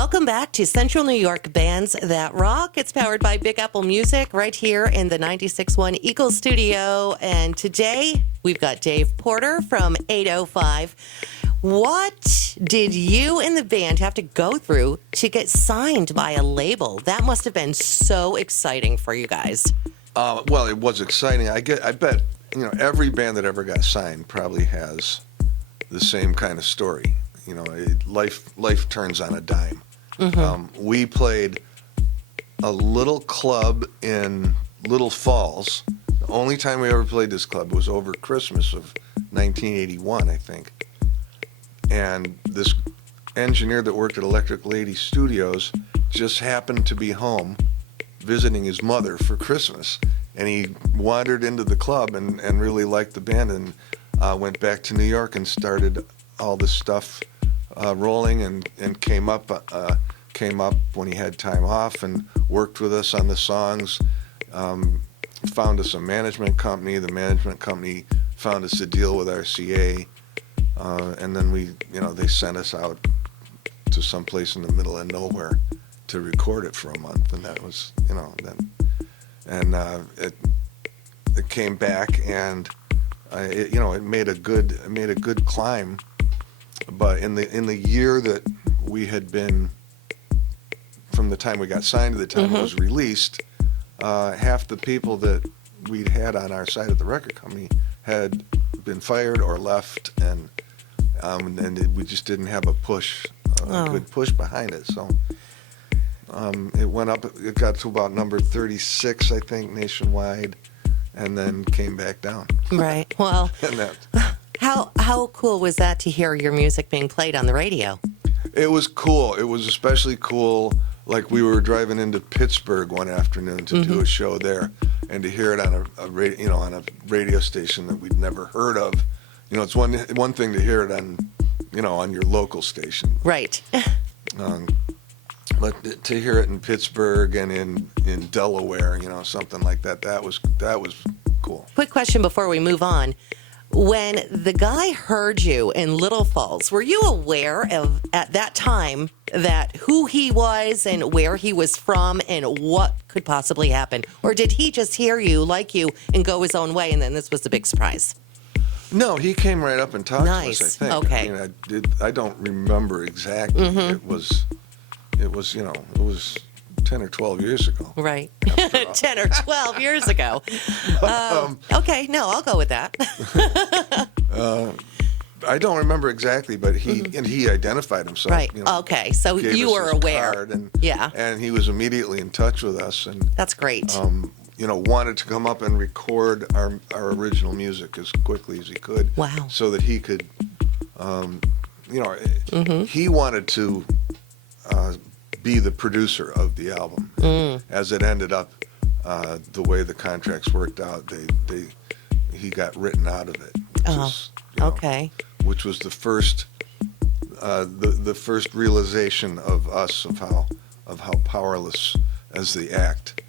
Welcome back to Central New York Bands That Rock. It's powered by Big Apple Music right here in the 96.1 Eagle Studio. And today we've got Dave Porter from 805. What did you and the band have to go through to get signed by a label? That must have been so exciting for you guys. Well, it was exciting. I bet, every band that ever got signed probably has the same kind of story. Life turns on a dime. Mm-hmm. We played a little club in Little Falls. The only time we ever played this club was over Christmas of 1981, I think. And this engineer that worked at Electric Lady Studios just happened to be home visiting his mother for Christmas. And he wandered into the club and really liked the band and went back to New York and started all this stuff rolling and came up when he had time off and worked with us on the songs. Found us a management company. The management company found us a deal with RCA, and then they sent us out to some place in the middle of nowhere to record it for a month, and that was it came back and it made a good climb. But in the year that we had been, from the time we got signed to the time it was released, half the people that we'd had on our side of the record company had been fired or left, and we just didn't have a good push behind it. So it went up. It got to about number 36, I think, nationwide, and then came back down. Right. Well. And that. How cool was that to hear your music being played on the radio? It was cool. It was especially cool, like we were driving into Pittsburgh one afternoon to do a show there, and to hear it on a radio station that we'd never heard of. It's one thing to hear it on your local station. Right. But to hear it in Pittsburgh and in Delaware, something like that, that was cool. Quick question before we move on. When the guy heard you in Little Falls, were you aware of, at that time, that who he was and where he was from and what could possibly happen? Or did he just hear you, like you, and go his own way, and then this was the big surprise? No, he came right up and talked to us, I think. Okay. I don't remember exactly. It was 10 or 12 years ago. Right. 10 or 12 years ago. Okay, no, I'll go with that. I don't remember exactly, but he identified himself. Right. Okay, so you were aware. And he was immediately in touch with us. And that's great. Wanted to come up and record our original music as quickly as he could. Wow. So that he could, he wanted to be the producer of the album. As it ended up, the way the contracts worked out, he got written out of it. Okay. Which was the first realization of us of how powerless as the act,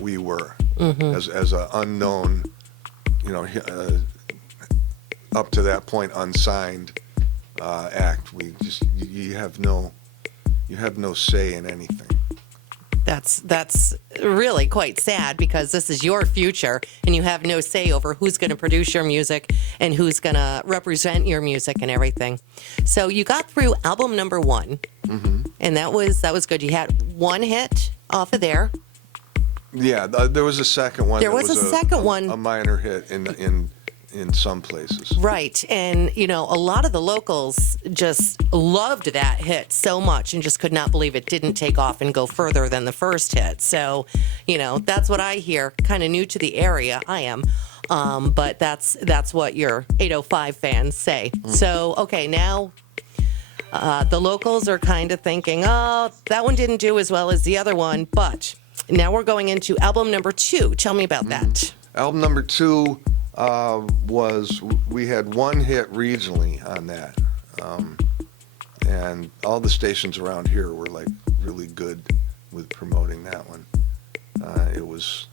we were as an unknown, up to that point unsigned act. We just you have no say in anything. That's really quite sad, because this is your future and you have no say over who's going to produce your music and who's going to represent your music and everything. So you got through album number 1, and that was good. You had one hit off of there. Yeah, there was a second one. There was a second one, a minor hit in some places. Right. And, a lot of the locals just loved that hit so much and just could not believe it didn't take off and go further than the first hit. So, that's what I hear. Kind of new to the area, I am. But that's what your 805 fans say. So, okay, now the locals are kind of thinking, oh, that one didn't do as well as the other one. But now we're going into album number 2. Tell me about that. Album number 2 we had one hit regionally on that, and all the stations around here were like really good with promoting that one. It was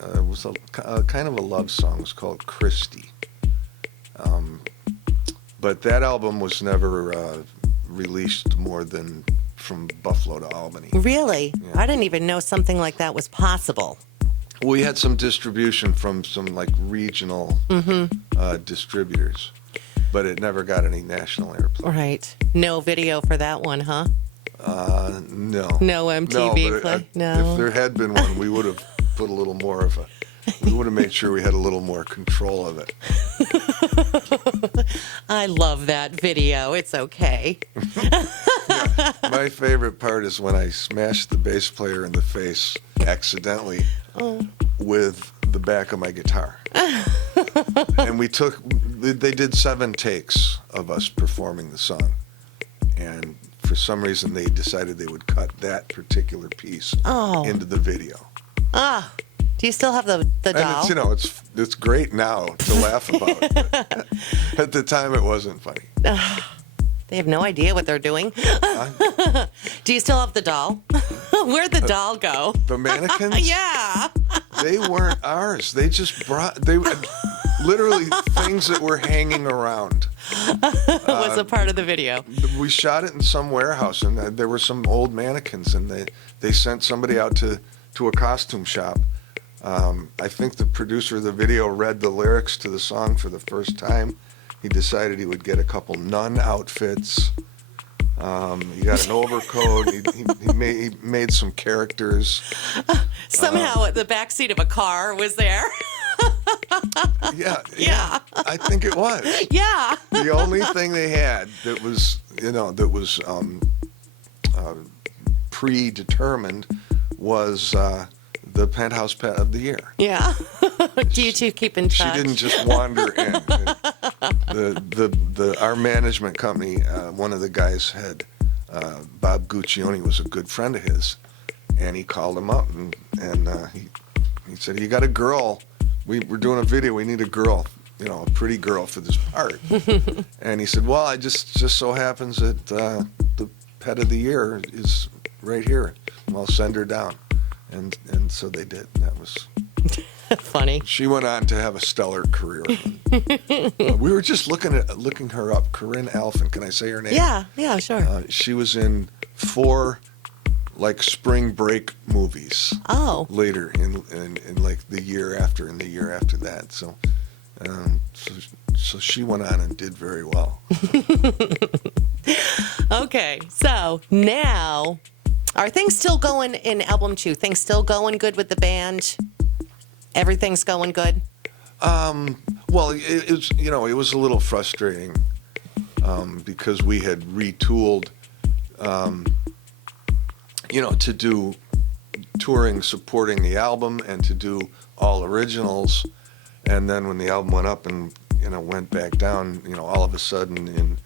a kind of a love song. It was called Christy, but that album was never released more than from Buffalo to Albany. Really? Yeah. I didn't even know something like that was possible. We had some distribution from some like regional distributors, but it never got any national airplay. Right. No video for that one, huh? No. No MTV but play? If there had been one, we would have put a little more of a. We would have made sure we had a little more control of it. I love that video. It's okay. Yeah, my favorite part is when I smashed the bass player in the face accidentally with the back of my guitar. And they did 7 takes of us performing the song. And for some reason, they decided they would cut that particular piece into the video. Ah. Do you still have the doll? And it's great now to laugh about. But at the time, it wasn't funny. They have no idea what they're doing. Do you still have the doll? Where'd the doll go? The mannequins? Yeah. They weren't ours. They just they literally things that were hanging around. Was a part of the video. We shot it in some warehouse, and there were some old mannequins, and they sent somebody out to a costume shop. I think the producer of the video read the lyrics to the song for the first time. He decided he would get a couple nun outfits. He got an overcoat. He made some characters. Somehow at the back seat of a car was there. Yeah. I think it was. Yeah. The only thing they had that was predetermined was the Penthouse Pet of the Year. Yeah. Do you two keep in touch? She didn't just wander in. Our management company, one of the guys had Bob Guccione was a good friend of his, and he called him up and he said, "You got a girl? We're doing a video. We need a girl, a pretty girl for this part." And he said, "Well, I just so happens that the Pet of the Year is right here. I'll send her down." And so they did. That was funny. She went on to have a stellar career. We were just looking her up. Corinne Alphen. Can I say her name? Yeah, sure. She was in 4 like spring break movies. Oh. Later in like the year after and the year after that. So she went on and did very well. Okay, so now. Are things still going in album 2? Things still going good with the band? Everything's going good? Well, it was a little frustrating because we had retooled, to do touring supporting the album and to do all originals. And then when the album went up and, went back down, all of a sudden in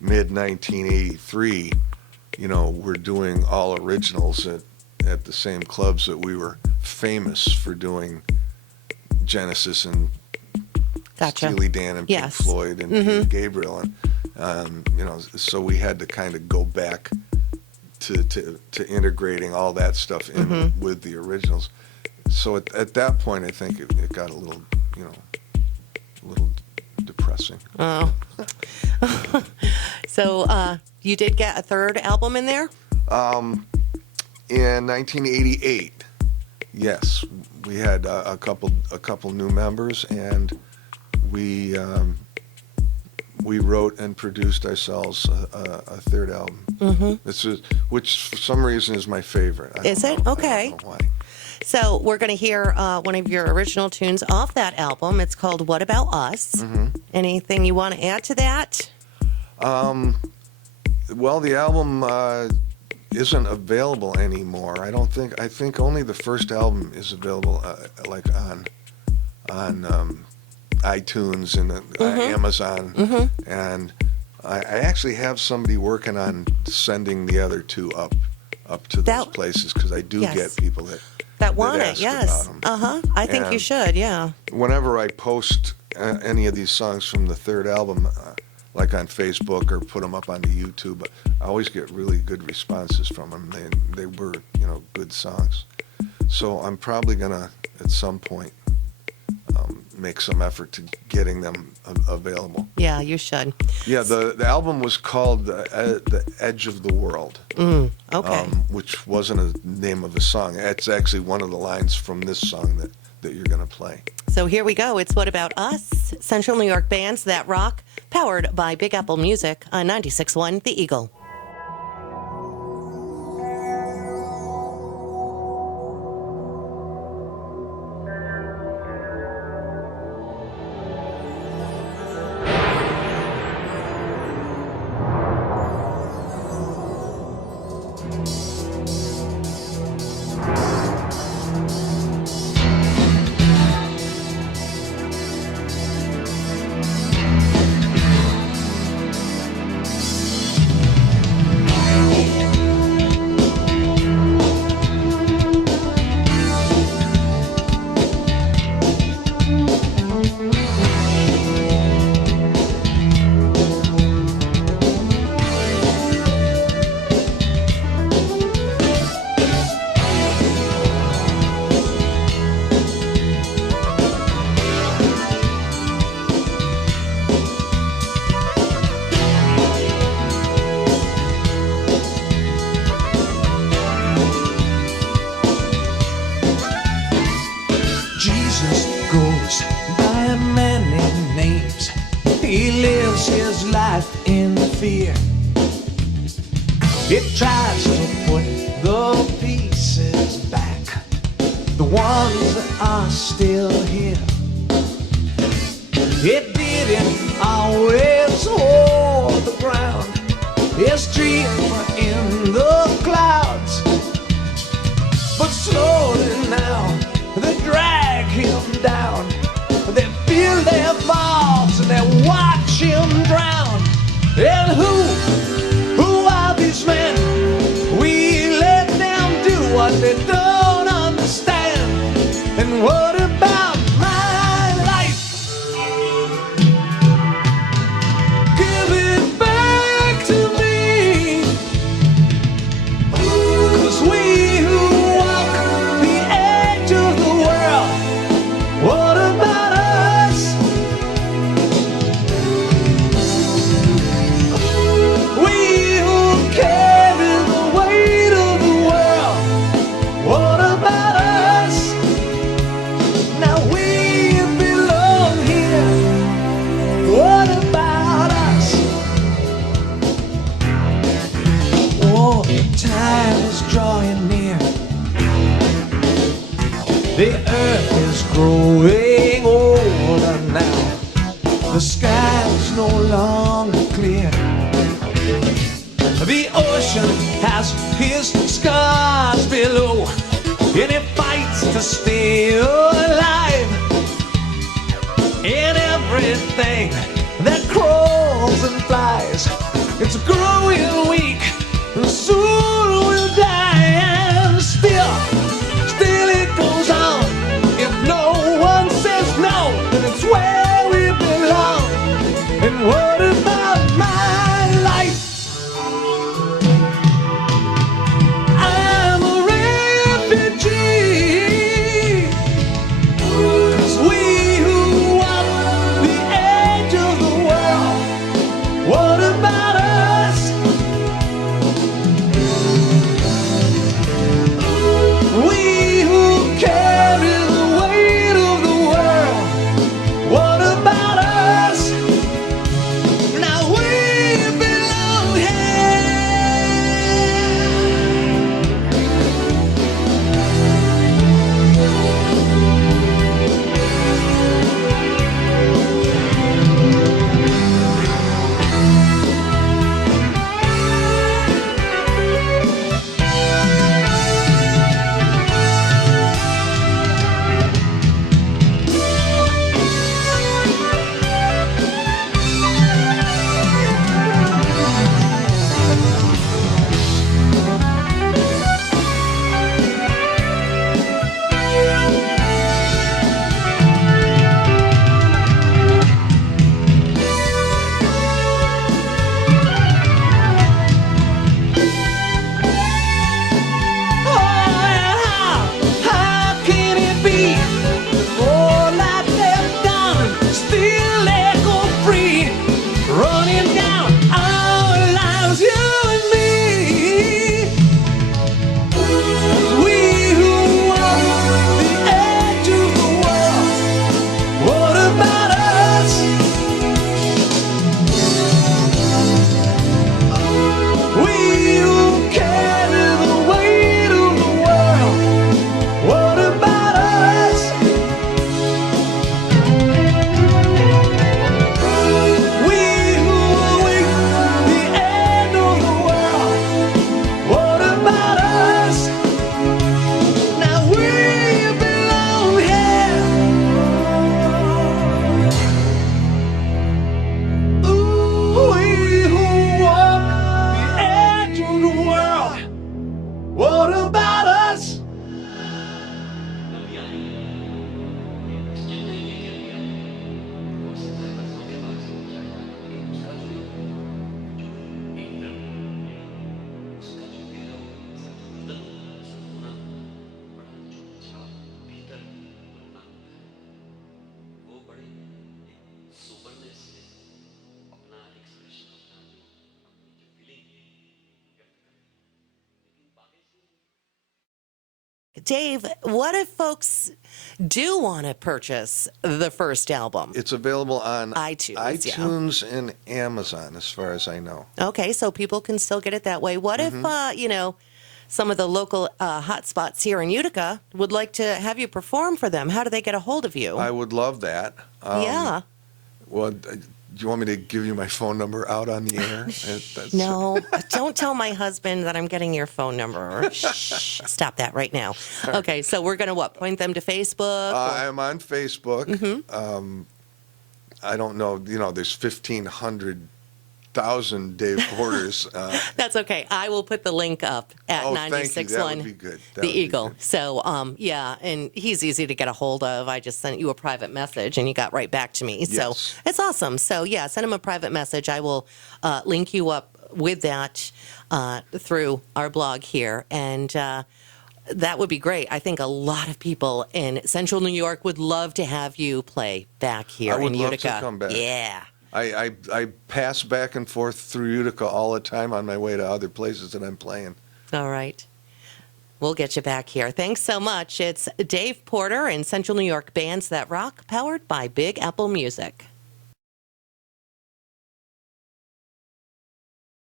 mid-1983, we're doing all originals at the same clubs that we were famous for doing Genesis and Steely Dan and Pink Floyd and Peter Gabriel. And, so we had to kind of go back to integrating all that stuff in with the originals. So at that point, I think it got a little, a little depressing. Oh. So you did get a 3rd album in there? In 1988, yes, we had a couple new members, and we wrote and produced ourselves a 3rd album. Which for some reason is my favorite. Is it? Okay. I don't know why. So we're going to hear one of your original tunes off that album. It's called "What About Us." Anything you want to add to that? Well, the album isn't available anymore. I think only the first album is available, like on iTunes and Amazon. And I actually have somebody working on sending the other 2 up to those places because I do get people that want ask it. Yes. about them. I think you should. Yeah. Whenever I post any of these songs from the 3rd album, like on Facebook or put them up onto YouTube, I always get really good responses from them. They were, good songs. So I'm probably gonna at some point, make some effort to getting them available. Yeah, you should. Yeah, the album was called The Edge of the World. Okay. Which wasn't a name of a song. It's actually one of the lines from this song that you're going to play. So here we go. It's What About Us? Central New York bands that rock, powered by Big Apple Music on 96.1 The Eagle. goes by many names. He lives his life in fear. It tries to put the pieces back, the ones that are still here. It didn't always hold the ground. His dreams were in the clouds, but slowly now they drag him down. They feel their faults and they watch him drown. And who are these men? We let them do what they don't understand. And what about my life? Give it back to me, 'cause we who walk the edge of the world, what about us? We who carry the weight of the world, what about us? Now we belong here, what about us? Oh, time is drawing near. The earth is growing older now. The sky's no longer clear. The ocean has his scars below, and he fights to stay alive. And everything that crawls and flies, it's growing weak, and soon will die. And still it goes on. If no one says no, then it's where we belong. And what about my life? I'm a refugee, 'cause we who walk the edge of the world, what about us? We who carry the weight of the world, what about us? Now Dave, what if folks do want to purchase the first album? It's available on iTunes, and Amazon, as far as I know. Okay, so people can still get it that way. What if, some of the local hotspots here in Utica would like to have you perform for them? How do they get a hold of you? I would love that. Yeah. Well, do you want me to give you my phone number out on the air? No, don't tell my husband that I'm getting your phone number. Shh, stop that right now. Okay, so we're going to point them to Facebook? I'm on Facebook. I don't know, there's 1,500,000 Dave Porters. That's okay. I will put the link up at Thank you. That 96.1 would be good. That The would be Eagle. good. So, and he's easy to get a hold of. I just sent you a private message, and you got right back to me. So Yes. it's awesome. So, yeah, send him a private message. I will link you up with that through our blog here. And that would be great. I think a lot of people in Central New York would love to have you play back here I would in love Utica. to come back. Yeah. I pass back and forth through Utica all the time on my way to other places that I'm playing. All right. We'll get you back here. Thanks so much. It's Dave Porter and Central New York Bands That Rock, powered by Big Apple Music.